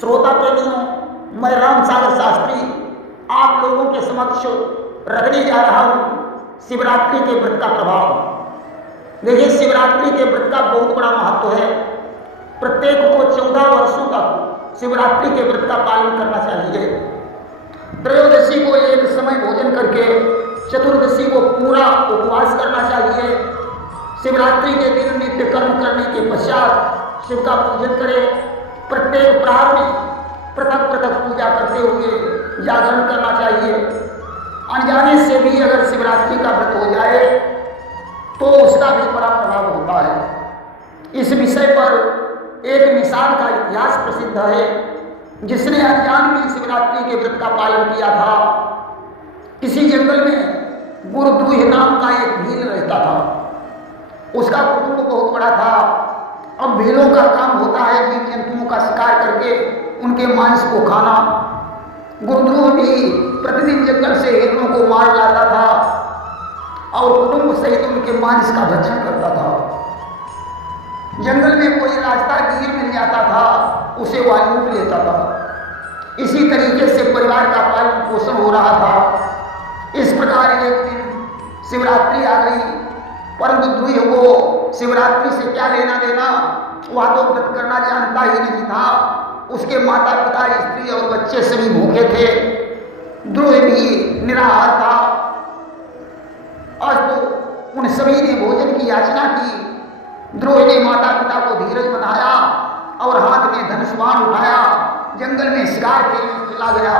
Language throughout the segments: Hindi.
श्रोता प्रेमियों, मैं राम सागर शास्त्री आप लोगों के समक्ष रखने जा रहा हूँ शिवरात्रि के व्रत का प्रभाव। देखिए, शिवरात्रि के व्रत का बहुत बड़ा महत्व है। प्रत्येक को 14 वर्षों तक शिवरात्रि के व्रत का पालन करना चाहिए। त्रयोदशी को एक समय भोजन करके चतुर्दशी को पूरा उपवास करना चाहिए। शिवरात्रि के दिन नित्य कर्म करने के पश्चात शिव का पूजन करें। प्रत्येक प्रहर में पृथक पृथक पूजा करते हुए जागरण करना चाहिए। अनजाने से भी अगर शिवरात्रि का व्रत हो जाए तो उसका भी बड़ा प्रभाव होता है। इस विषय पर एक मिसाल का इतिहास प्रसिद्ध है। जिसने अनजान में शिवरात्रि के व्रत का पालन किया था, किसी जंगल में गुरुद्रोह नाम का एक भील रहता था। उसका कुटुंब बहुत बड़ा था। अब भीलों का काम होता है जीव जंतुओं का शिकार करके उनके मांस को खाना। गुरुद्रोह भी प्रतिदिन जंगल से हिरणों को मार लाता था और कुटुंब सहित उनके मांस का भक्षण करता था। जंगल में कोई रास्ता गिर मिल जाता था, उसे वह लूट लेता था। इसी तरीके से परिवार का पालन पोषण हो रहा था। इस प्रकार एक दिन शिवरात्रि आ गई, परंतु द्रोह को शिवरात्रि से क्या लेना देना, वह तो व्रत करना जानता ही नहीं था। उसके माता पिता, स्त्री और बच्चे सभी भूखे थे। द्रोह भी निराहार था। और तो उन सभी ने भोजन की याचना की। द्रोह ने माता पिता को धीरज बनाया और हाथ में धनुष बाण उठाया, जंगल में शिकार के लिए चला गया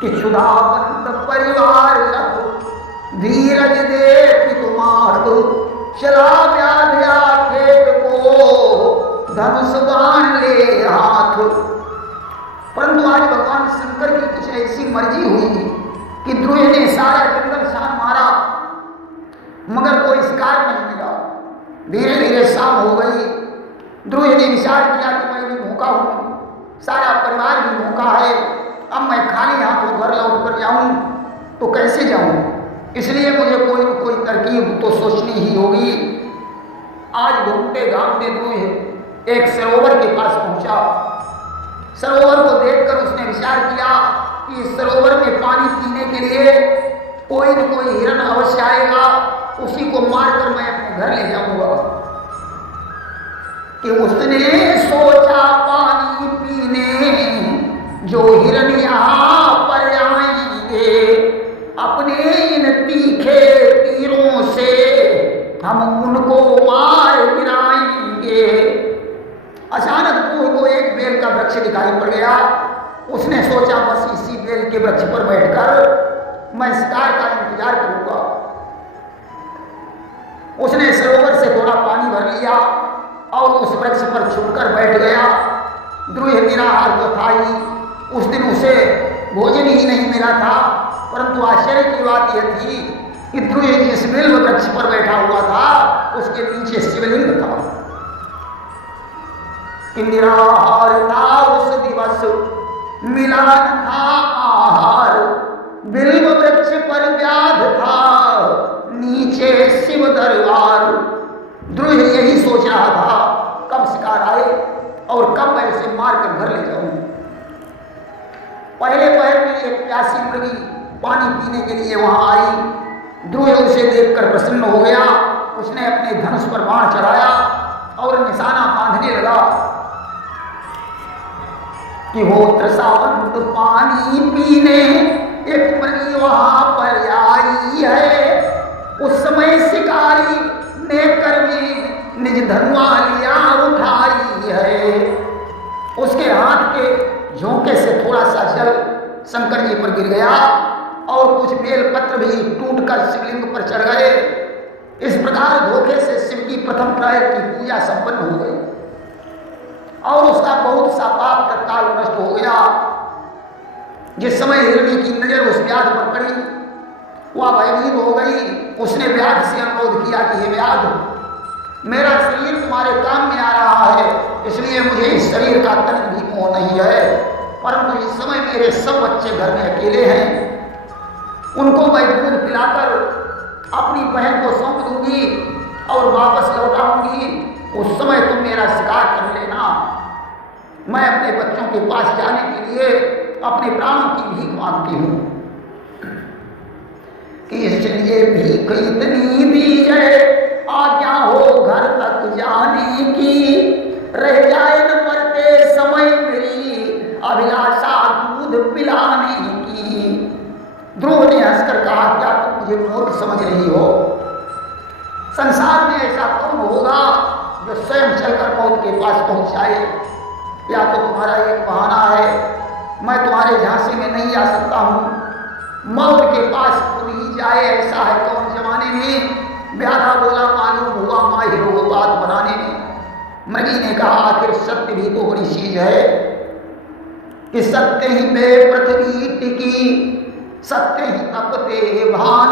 कि क्षुधाबंद परिवार लघु धीरज दे पितुमार चला व्याध्या खेत को धनुष बाण ले हाथ। परंतु आज भगवान शंकर की कुछ ऐसी मर्जी हुई कि द्रोह ने सारा जंगल छान मारा मगर कोई शिकार नहीं मिला। धीरे धीरे शाम हो गई। द्रोह ने विचार किया कि मैं भी भूखा हूँ, सारा परिवार भी भूखा है। अब मैं खाली हाथों घर लौट कर जाऊँ तो कैसे जाऊँ, इसलिए मुझे कोई न कोई तरकीब तो सोचनी ही होगी। आज घूमते घामते द्रोह एक सरोवर के पास पहुँचा। सरोवर को देखकर उसने विचार किया कि इस सरोवर में पानी पीने के लिए कोई न कोई हिरण अवश्य आएगा, उसी को मारकर मैं अपने घर ले जाऊंगा। कि उसने सोचा पानी पीने जो हिरण यहाँ पर आएंगे, अपने इन तीखे तीरों से हम उनको मार गिराएंगे। अचानक द्रोह को एक बेल का वृक्ष दिखाई पड़ गया। उसने सोचा बस इसी बेल के वृक्ष पर बैठकर मैं शिकार का इंतजार करूंगा। उसने सरोवर से थोड़ा पानी भर लिया और उस वृक्ष पर छुपकर बैठ गया। द्रोह निराहार तो था ही, उस दिन उसे भोजन ही नहीं मिला था। परंतु आश्चर्य की बात यह थी कि द्रोह जिस बेल वृक्ष पर बैठा हुआ था उसके नीचे शिवलिंग था। कि निराहार था उस दिवस मिला न था आहार, बिल्व वृक्ष पर व्याध था नीचे शिव दरबार। द्रोह यही सोच रहा था कब शिकार आए और कब मैं उसे मारकर घर ले जाऊं। पहले पहर में एक प्यासी मुर्गी पानी पीने के लिए वहां आई। द्रोह उसे देखकर प्रसन्न हो गया। उसने अपने धनुष पर बाण चढ़ाया और निशाना बांधने लगा कि हो त्रसावंत पानी पीने एक मुर्गी वहां पर आई है। उस समय शिकारी ने कर में निज धनुआ लिया उठाई है। उसके हाथ के झोंके से थोड़ा सा जल शंकर जी पर गिर गया और कुछ बेल पत्र भी टूटकर शिवलिंग पर चढ़ गए। इस प्रकार धोखे से शिव की प्रथम प्रहर की पूजा संपन्न हो गई और उसका बहुत सा पाप तत्काल नष्ट हो गया। जिस समय हिरणी की नजर उस व्याध पर पड़ी वह भयभीत हो गई। उसने व्याध से अनुरोध किया कि हे व्याध, मेरा शरीर तुम्हारे काम में आ रहा है, इसलिए मुझे इस शरीर का तनिक भी मोह नहीं है। परंतु इस समय मेरे सब बच्चे घर में अकेले हैं, उनको मैं दूध पिलाकर अपनी बहन को सौंप दूंगी और वापस लौट आऊंगी। उस समय तुम मेरा शिकार कर लेना। मैं अपने के पास जाने के लिए अपने प्राणों की भीख मांगती हूँ कि इसलिए भीख इतनी दी जाए, आज्ञा हो घर तक जाने की, रह जाए न मरते समय मेरी अभिलाषा दूध पिलाने की। ध्रुव ने हंसकर कहा, क्या तुम मुझे मूर्ख समझ रही हो? संसार में ऐसा कौन होगा जो स्वयं चलकर मौत के पास पहुंच जाए? या तो तुम्हारा एक बहाना है, मैं तुम्हारे झांसे में नहीं आ सकता हूं, मौत के पास खुद ही जाए, ऐसा है कौन जमाने में? ब्याधा बोला, मालूम हुआ माहिर हो बात बनाने में। मृगी ने कहा, आखिर सत्य भी तो बड़ी चीज है कि सत्य ही पे पृथ्वी टिकी, सत्य ही तपते भान,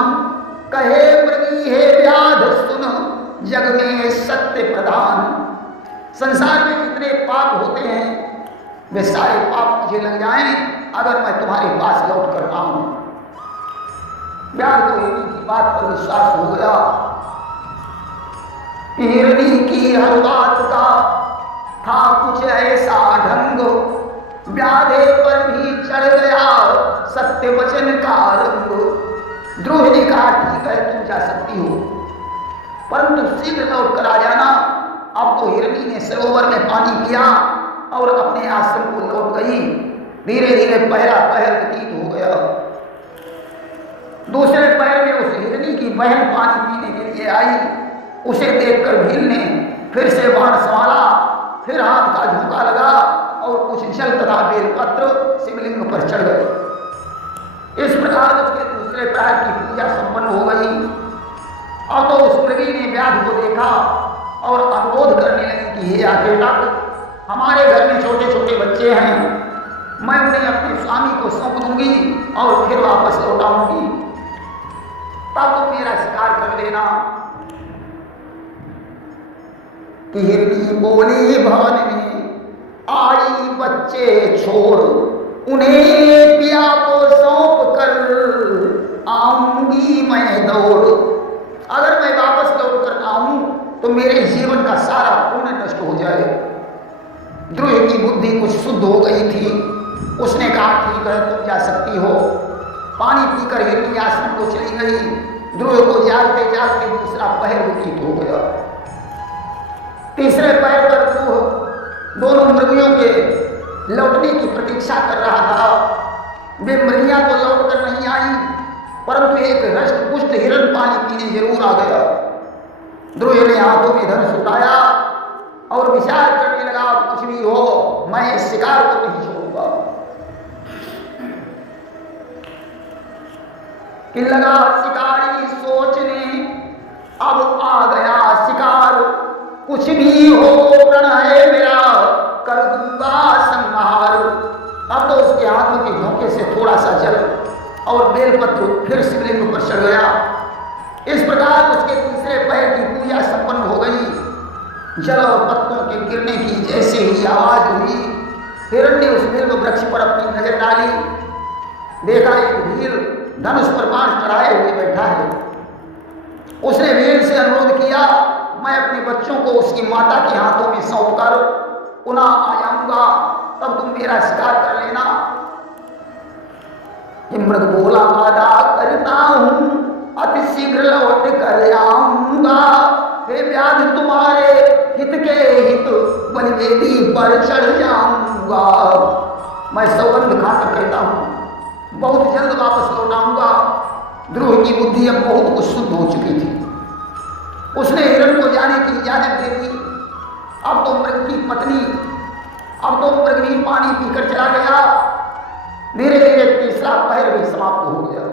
कहे मृगी है व्याध सुन, जग में सत्य प्रधान। संसार में जितने पाप होते हैं वे सारे पाप मुझे लग जाएं अगर मैं तुम्हारे पास लौट कर आऊं। व्याध को हिरनी की बात पर विश्वास हो गया कि हिरनी की हर बात का था कुछ ऐसा ढंग, व्याधे पर भी चढ़ गया सत्य वचन का रंग। ध्रुव ने कहा, ठीक है तुम जा सकती हो, परंतु शीघ्र लौट कर आ जाना। अब तो हिरनी ने सरोवर में पानी पिया और अपने आश्रम को लौट गई। धीरे धीरे पहला पहर व्यतीत हो गया। दूसरे पहर में उस हिरनी की बहन पानी पीने के लिए आई। उसे देखकर भील ने फिर से बाण संभाला, फिर हाथ का झोंका लगा और कुछ जल तथा बेलपत्र शिवलिंग पर चढ़ गए। इस प्रकार उसके दूसरे प्रहर की पूजा संपन्न हो गई। अब तो उस मृगी ने व्याध को देखा और अनुरोध करने लगी कि हे आज्ञाता, हमारे घर में छोटे छोटे बच्चे हैं, मैं उन्हें अपने स्वामी को सौंप दूंगी और फिर वापस लौट आऊंगी, तब तुम मेरा शिकार कर लेना। कि हिरनी बोली, भवन में आई बच्चे छोड़, उन्हें पिया को सौंप कर आऊंगी मैं दौड़। अगर मैं वापस लौट कर आऊं तो मेरे जीवन का सारा पुण्य नष्ट हो जाए। ध्रुव की बुद्धि कुछ शुद्ध हो गई थी। उसने कहा, ठीक है तुम जा सकती हो। पानी पीकर हिरनी आश्रम को चली गई। ध्रुव को जागते जागते दूसरा पहर व्यतीत हो गया। तीसरे पहर पर ध्रुव दोनों मृगियों के लौटने की प्रतीक्षा कर रहा था। वे मृगियां तो लौट कर नहीं आई, परंतु एक हृष्ट पुष्ट हिरण पानी पीने जरूर आ गया। ध्रुव ने हाथों में धनुष उठाया और विचार करने लगा, कुछ भी हो मैं इस शिकार को नहीं छोड़ूंगा। कि लगा शिकारी सोचने, अब आ गया शिकार, कुछ भी हो प्रण है मेरा, कर दूंगा संहार। अब तो उसके हाथों के झोंके से थोड़ा सा जल और बेलपत्र फिर शिवलिंग पर चढ़ गया। इस प्रकार उसके तीसरे पहर की पूजा संपन्न हो गई। जल और पत्तों के गिरने की जैसे ही आवाज हुई, हिरण ने उस बिल्व वृक्ष पर अपनी नजर डाली। देखा एक भील धनुष पर बाण चढ़ाए हुए बैठा है। उसने भील से अनुरोध किया, मैं अपने बच्चों को उसकी माता के हाथों में सौंप कर पुनः आ जाऊंगा, तब तुम मेरा शिकार कर लेना। मृग बोला, वादा करता हूं अति शीघ्र लौट कर आऊंगा, हे व्याध तुम्हारे हित के हित बलिवेदी पर चढ़ जाऊंगा। मैं सौगंध खाकर कहता हूं बहुत जल्द वापस लौट आऊंगा। ध्रुव की बुद्धि अब बहुत कुछ शुद्ध हो चुकी थी। उसने हिरण को जाने की इजाजत दे दी। अब तो मृग की पत्नी, अब तो मृग भी पानी पीकर चला गया। धीरे धीरे तीसरा पहर भी समाप्त हो गया।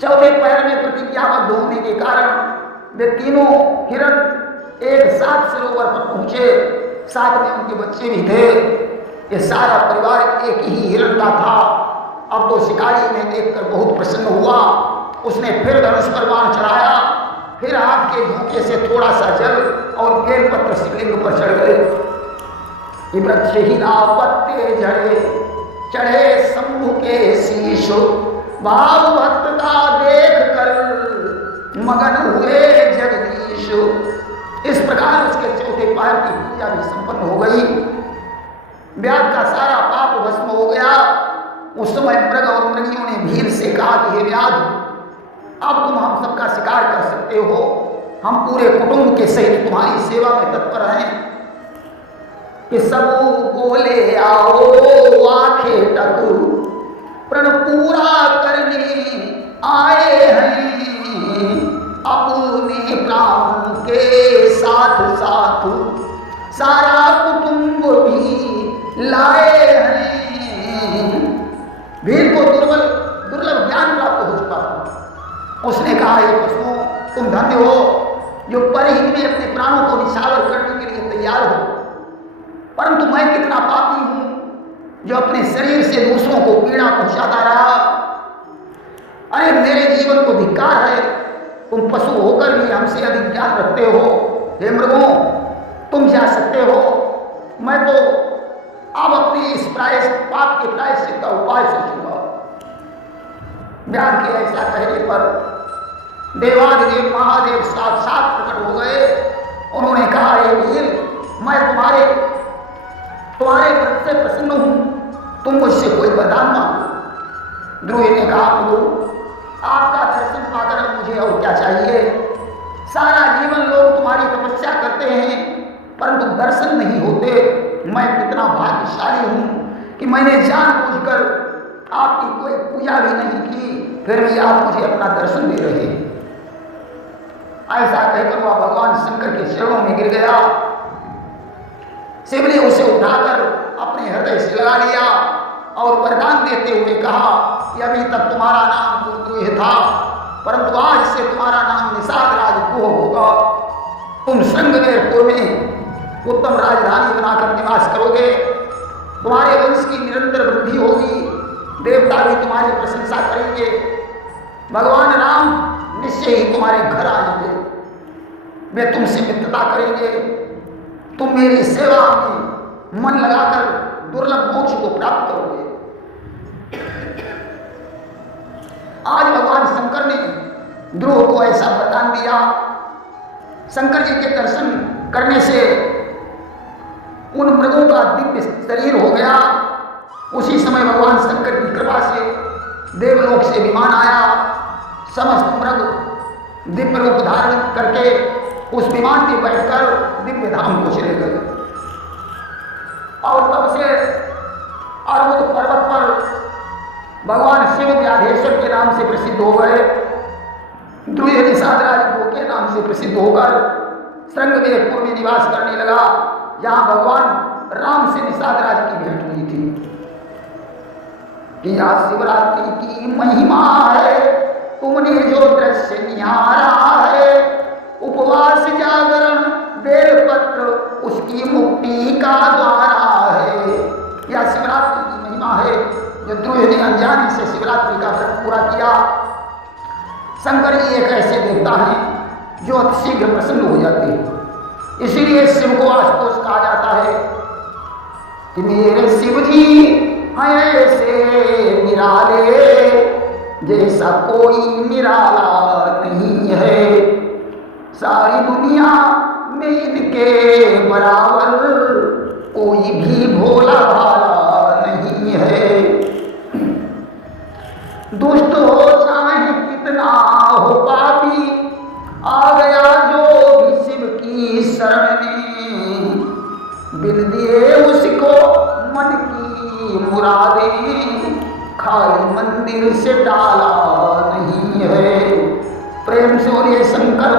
चौथे पहर में प्रतिज्ञाबद्ध होने के कारण वे तीनों हिरण एक साथ सरोवर पर पहुंचे। साथ में उनके बच्चे भी थे। ये सारा परिवार एक ही हिरण का था। अब तो शिकारी ने देखकर बहुत प्रसन्न हुआ। उसने फिर धनुष पर बाण चढ़ाया, फिर हाथ के झोंके से थोड़ा सा जल और बेलपत्र शिवलिंग पर चढ़ गए। वृक्ष ही पत्ते झड़े, चढ़े शंभु के शीश, भाव भक्तता देख कर मगन हुए जगदीश। इस प्रकार उसके चौथे पहर की पूजा भी संपन्न हो गई। व्याध का सारा पाप भस्म हो गया। उस समय मृग और मृगियों ने भील से कहा कि हे व्याध, अब तुम हम सबका शिकार कर सकते हो, हम पूरे कुटुंब के सहित तुम्हारी सेवा में तत्पर हैं। कि सब बोले आओ आखे तक प्रण पूरा करने आए हैं, अपने प्राण के साथ साथ सारा कुटुंब भी लाए हैं। भील को दुर्लभ ज्ञान प्राप्त हो चुका था। उसने कहा, हे पशुओं, तुम धन्य हो जो परहित में अपने प्राणों को निछावर करने के लिए तैयार हो, परंतु मैं कितना पापी हूं जो अपने शरीर से दूसरों को पीड़ा पहुंचाता रहा। अरे मेरे जीवन को धिक्कार है, तुम पशु होकर भी हमसे अधिक ज्ञान रखते हो। हे मृगों, तुम जा सकते हो, मैं तो अब अपने इस पाप के प्रायश्चित का उपाय सोचूंगा। व्याध के ऐसा कहने पर देवाधिदेव महादेव साक्षात प्रकट हो गए। उन्होंने कहा, हे भील, मैं तुम्हारे व्रत से प्रसन्न हूं, तुम मुझसे कोई वरदान मांगो। ध्रुव ने कहा, प्रभु, आपका दर्शन पाकर मुझे और क्या चाहिए। सारा जीवन लोग तुम्हारी तपस्या करते हैं परंतु दर्शन नहीं होते। मैं कितना भाग्यशाली हूं कि मैंने जानबूझकर आपकी कोई पूजा भी नहीं की, फिर भी आप मुझे अपना दर्शन दे रहे हैं। ऐसा कहकर वह भगवान शंकर के चरणों में गिर गया। शिव ने उसे उठाकर अपने हृदय से लगा लिया और वरदान देते हुए कहा कि अभी तक तुम्हारा नाम दुर्द्रोह था, परंतु आज से तुम्हारा नाम निषाद राजगुह होगा। तुम श्रृंगवेरपुर में उत्तम राजधानी बनाकर निवास करोगे, तुम्हारे वंश की निरंतर वृद्धि होगी, देवता भी तुम्हारी प्रशंसा करेंगे, भगवान राम निश्चय ही तुम्हारे घर आएंगे, वे तुमसे मित्रता करेंगे, तुम मेरी सेवा में मन लगाकर दुर्लभ मोक्ष को प्राप्त करोगे। आज भगवान शंकर ने ध्रुव को ऐसा वरदान दिया। शंकर जी के दर्शन करने से उन मृगों का दिव्य शरीर हो गया। उसी समय भगवान शंकर की कृपा से देवलोक से विमान आया। समस्त मृग दिव्य रूप धारण करके उस विमान में बैठकर दिव्य धाम को चले गए और तब से अर्बुद पर्वत पर भगवान शिव व्याधेश्वर के नाम से प्रसिद्ध हो गए। ध्रुव निषाद राजगुह के नाम से प्रसिद्ध होकर श्रृंगवेरपुर में निवास करने लगा, जहां भगवान राम से निषाद राज की भेंट हुई थी। कि आज शिवरात्रि की महिमा है, तुमने जो दृश्य निहारा है, उपवास जागरण बेलपत्र उसकी मुक्ति का द्वारा है। यह शिवरात्रि की महिमा है जो ध्रुव ने अनजाने से शिवरात्रि का व्रत पूरा किया। शंकर जी एक ऐसे देवता हैं जो अति शीघ्र प्रसन्न हो जाते हैं, इसीलिए शिव को आशुतोष कहा जाता है कि मेरे शिव जी हैं ऐसे निराले जैसा कोई निराला नहीं है, सारी दुनिया में इनके बराबर कोई भी भोला भाला नहीं है। दुष्ट हो चाहे कितना हो पापी, आ गया जो भी शिव की शरण में, बिन दिए उसको मन की मुरादें, खाली मंदिर से डाला नहीं है। प्रेम से और ये शंकर